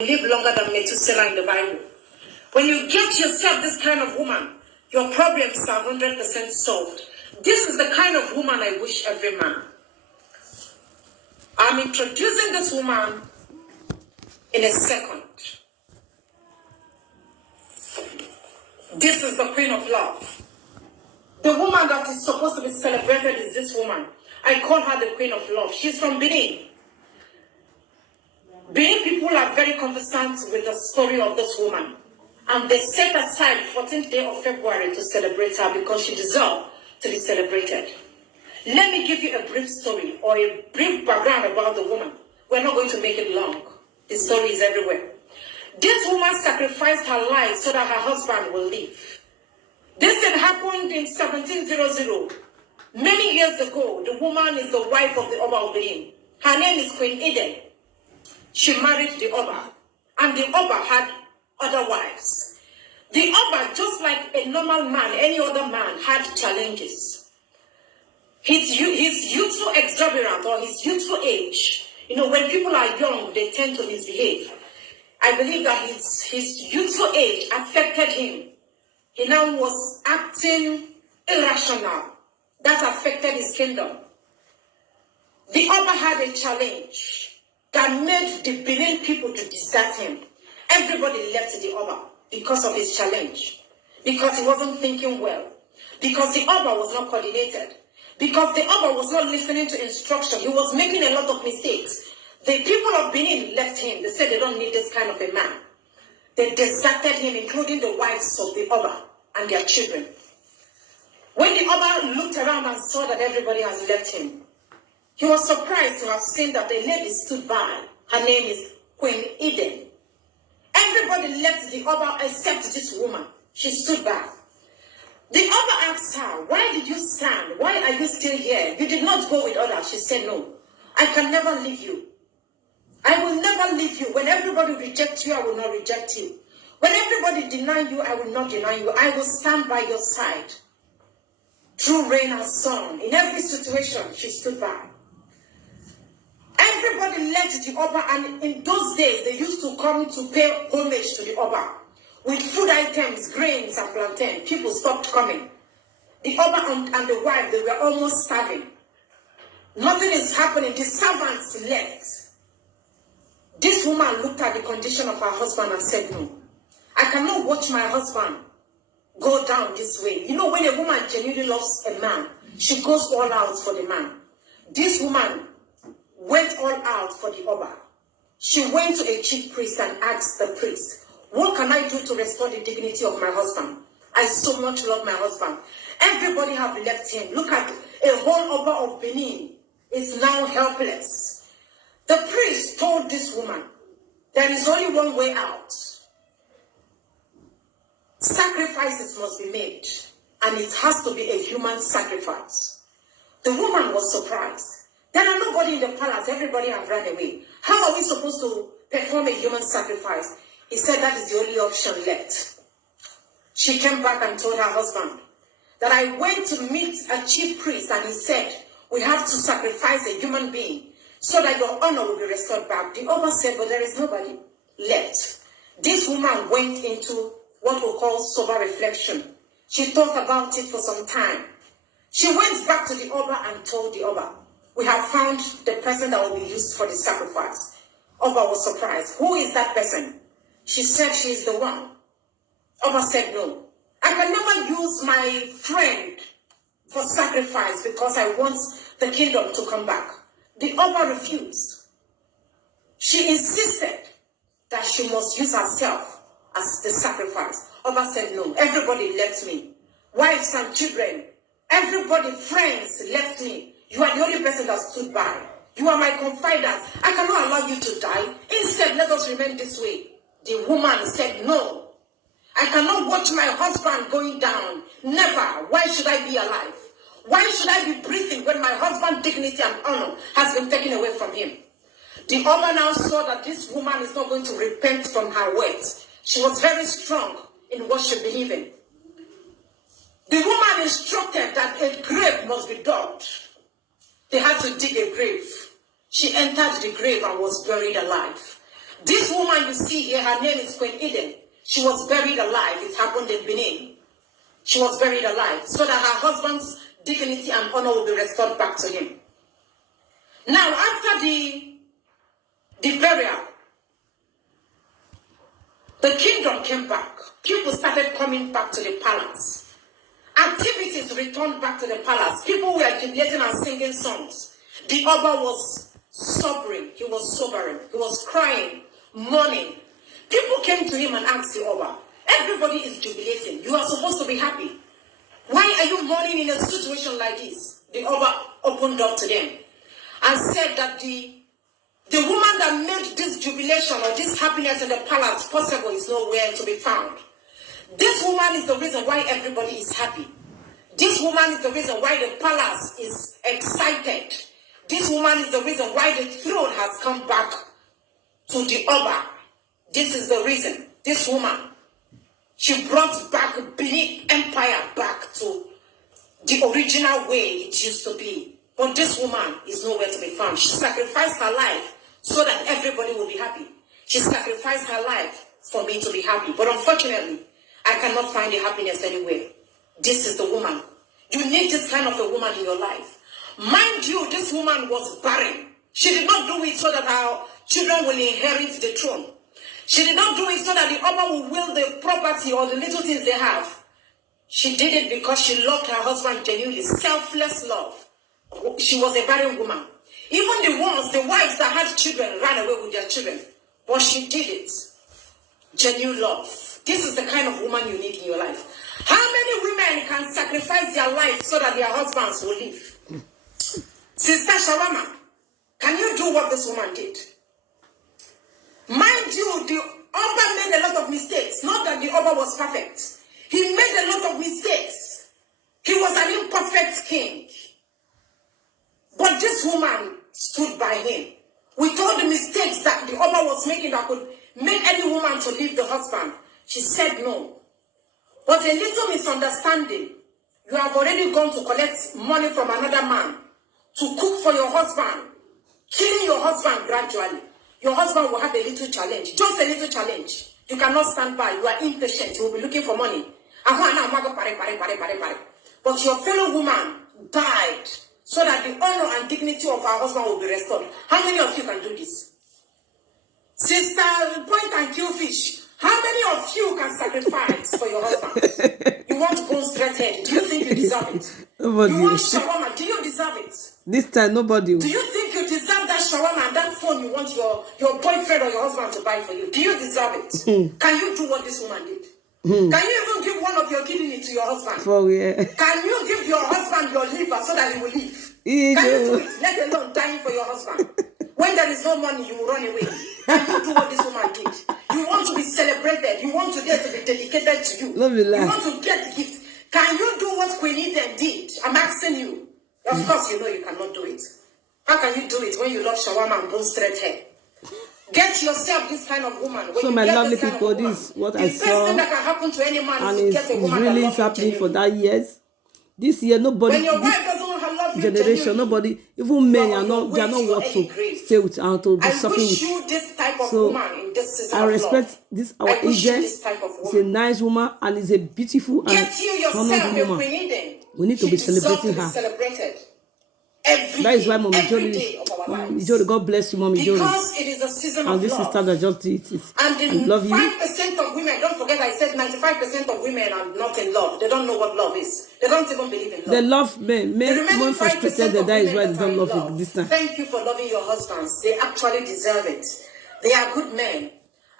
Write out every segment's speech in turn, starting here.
live longer than Methuselah in the Bible. When you get yourself this kind of woman, your problems are 100% solved. This is the kind of woman I wish every man. I'm introducing this woman in a second. This is the Queen of Love. The woman that is supposed to be celebrated is this woman. I call her the Queen of Love. She's from Benin. Benin people are very conversant with the story of this woman. And they set aside 14th day of February to celebrate her because she deserves to be celebrated. Let me give you a brief story or a brief background about the woman. We're not going to make it long. The story is everywhere. This woman sacrificed her life so that her husband will live. This had happened in 1700. Many years ago, the woman is the wife of the Oba of Benin. Her name is Queen Eden. She married the Oba, and the Oba had other wives. The Oba, just like a normal man, any other man, had challenges. His youthful exuberance or his youthful age, when people are young, they tend to misbehave. I believe that his youthful age affected him. He now was acting irrational. That affected his kingdom. The Oba had a challenge that made the Benin people to desert him. Everybody left the Oba because of his challenge. Because he wasn't thinking well. Because the Oba was not coordinated. Because the Oba was not listening to instruction. He was making a lot of mistakes. The people of Benin left him. They said they don't need this kind of a man. They deserted him, including the wives of the Oba and their children. When the Oba looked around and saw that everybody has left him, he was surprised to have seen that a lady stood by. Her name is Queen Eden. Everybody left the Oba except this woman. She stood by. The Oba asked her, "Why did you stand? Why are you still here? You did not go with others." She said, "No, I can never leave you. I will never leave you. When everybody rejects you, I will not reject you. When everybody deny you, I will not deny you. I will stand by your side. Through rain and sun, in every situation, she stood by." Everybody left the Oba, and in those days, they used to come to pay homage to the Oba. With food items, grains, and plantain, people stopped coming. The Oba and the wife, they were almost starving. Nothing is happening. The servants left. This woman looked at the condition of her husband and said, "No, I cannot watch my husband go down this way." When a woman genuinely loves a man, she goes all out for the man. This woman went all out for the Oba. She went to a chief priest and asked the priest, "What can I do to restore the dignity of my husband? I so much love my husband." Everybody have left him. Look at a whole Oba of Benin is now helpless. The priest told this woman, there is only one way out. Sacrifices must be made, and it has to be a human sacrifice. The woman was surprised. There are nobody in the palace. Everybody have run away. How are we supposed to perform a human sacrifice? He said that is the only option left. She came back and told her husband that I went to meet a chief priest, and he said, we have to sacrifice a human being so that your honor will be restored back. The Oba said, but there is nobody left. This woman went into what we call sober reflection. She thought about it for some time. She went back to the Oba and told the Oba, we have found the person that will be used for the sacrifice. Oba was surprised. Who is that person? She said she is the one. Oba said, no, I can never use my friend for sacrifice because I want the kingdom to come back. The Oba refused. She insisted that she must use herself as the sacrifice. Oba said, no, everybody left me. Wives and children, everybody, friends left me. You are the only person that stood by. You are my confidant. I cannot allow you to die. Instead, let us remain this way. The woman said, no. I cannot watch my husband going down. Never. Why should I be alive? Why should I be breathing when my husband's dignity and honor has been taken away from him? The Oba now saw that this woman is not going to repent from her words. She was very strong in what she believed in. The woman instructed that a grave must be dug. They had to dig a grave. She entered the grave and was buried alive. This woman you see here, her name is Queen Eden. She was buried alive. It happened in Benin. She was buried alive so that her husband's dignity and honor will be restored back to him. Now, after the burial, the kingdom came back. People started coming back to the palace. Activities returned back to the palace. People were jubilating and singing songs. The Oba was sobering. He was sobering. He was crying, mourning. People came to him and asked the Oba, everybody is jubilating. You are supposed to be happy. Why are you mourning in a situation like this? The Oba opened up to them and said that the woman that made this jubilation or this happiness in the palace possible is nowhere to be found. This woman is the reason why everybody is happy. This woman is the reason why the palace is excited. This woman is the reason why the throne has come back to the Oba. This is the reason. This woman, she brought back Benin Empire back to the original way it used to be. But this woman is nowhere to be found. She sacrificed her life so that everybody will be happy. She sacrificed her life for me to be happy. But unfortunately, I cannot find the happiness anywhere. This is the woman. You need this kind of a woman in your life. Mind you, this woman was barren. She did not do it so that her children will inherit the throne. She did not do it so that the Oba will will the property or the little things they have. She did it because she loved her husband genuinely. Selfless love. She was a barren woman. Even the wives that had children ran away with their children. But she did it. Genuine love. This is the kind of woman you need in your life. How many women can sacrifice their life so that their husbands will live? Sister Shawama, can you do what this woman did? Mind you, the Oba made a lot of mistakes. Not that the Oba was perfect. He made a lot of mistakes. He was an imperfect king. But this woman stood by him. With all the mistakes that the Oba was making that could make any woman to leave the husband, she said no. But a little misunderstanding. You have already gone to collect money from another man to cook for your husband, killing your husband gradually. Your husband will have a little challenge, just a little challenge. You cannot stand by. You are impatient. You will be looking for money. But your fellow woman died so that the honor and dignity of her husband will be restored. How many of you can do this? Sister, point and kill fish. How many of you can sacrifice for your husband? You want bone straight head. Do you think you deserve it? Nobody. You want shawarma. Do you deserve it? This time, nobody. Do you think you deserve that shawarma and that phone you want your boyfriend or your husband to buy for you? Do you deserve it? Can you do what this woman did? Can you even give one of your kidney to your husband? For yeah. Can you give your husband your liver so that he will live? Can you do it? Let alone dying for your husband. When there is no money, you will run away. Can you do what this woman did? You want to be celebrated. You want today to be dedicated to you. You want to get gifts. Can you do what Queen Eden did? I'm asking you. Of course, you know you cannot do it. How can you do it when you love shawarma and bone straight hair? Get yourself this kind of woman. When so my lovely people, this is what I saw. The best thing that can happen to any man and is to get a woman really that loves happening you for that years. This year, nobody. When your wife doesn't love you generation, nobody, even men are not. They are not what to grave. stay with and to be suffering with. I wish you this type of so woman in this season I respect of this our I wish you agent. this type of woman. She's a nice woman and is a beautiful and Get you yourself a woman. Queen Eden. We need to be celebrating her. That is why Mommy Jory, God bless you, Mommy Jory. Because it is a season and of this love. sister that just did it. And I love you. 5% of women, don't forget I said 95% of women are not in love. They don't know what love is. They don't even believe in love. They love men. Men more frustrated than that is why they don't love it this time. Thank you for loving your husbands. They actually deserve it. They are good men.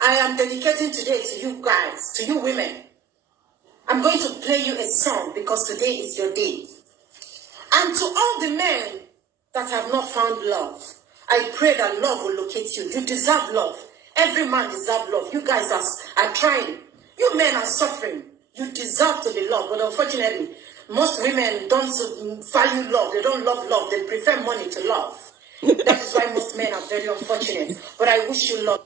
I am dedicating today to you guys, to you women. I'm going to play you a song because today is your day. And to all the men that have not found love, I pray that love will locate you. You deserve love. Every man deserves love. You guys are trying. You men are suffering. You deserve to be loved. But unfortunately, most women don't value love. They don't love love. They prefer money to love. That is why most men are very unfortunate. But I wish you love.